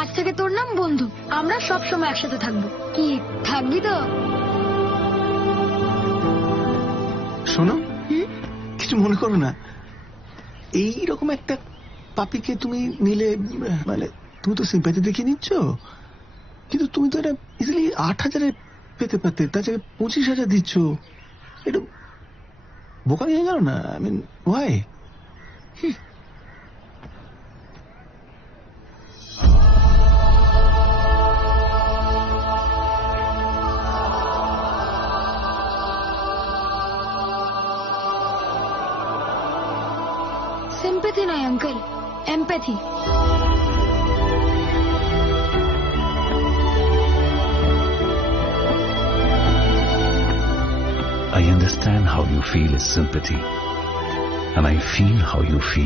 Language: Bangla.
আজ থেকে তোর নাম বন্ধু। আমরা সব সময় একসাথে থাকবো। কি থাকবি তো? শোনো, কিছু মনে করো না। এইরকম একটা পাপিকে তুমি নিলে, মানে তুমি তো সিম্প্যাথি দেখিয়ে নিচ্ছ, কিন্তু তুমি তো এটা ইজিলি 8,000-এ পেতে পারতে, তার জায়গায় 25,000 দিচ্ছ। এটা বোকা নিয়ে গেল না? I mean why? সিম্প্যাথি নয় uncle, empathy. I understand how you feel is sympathy, and I feel how you feel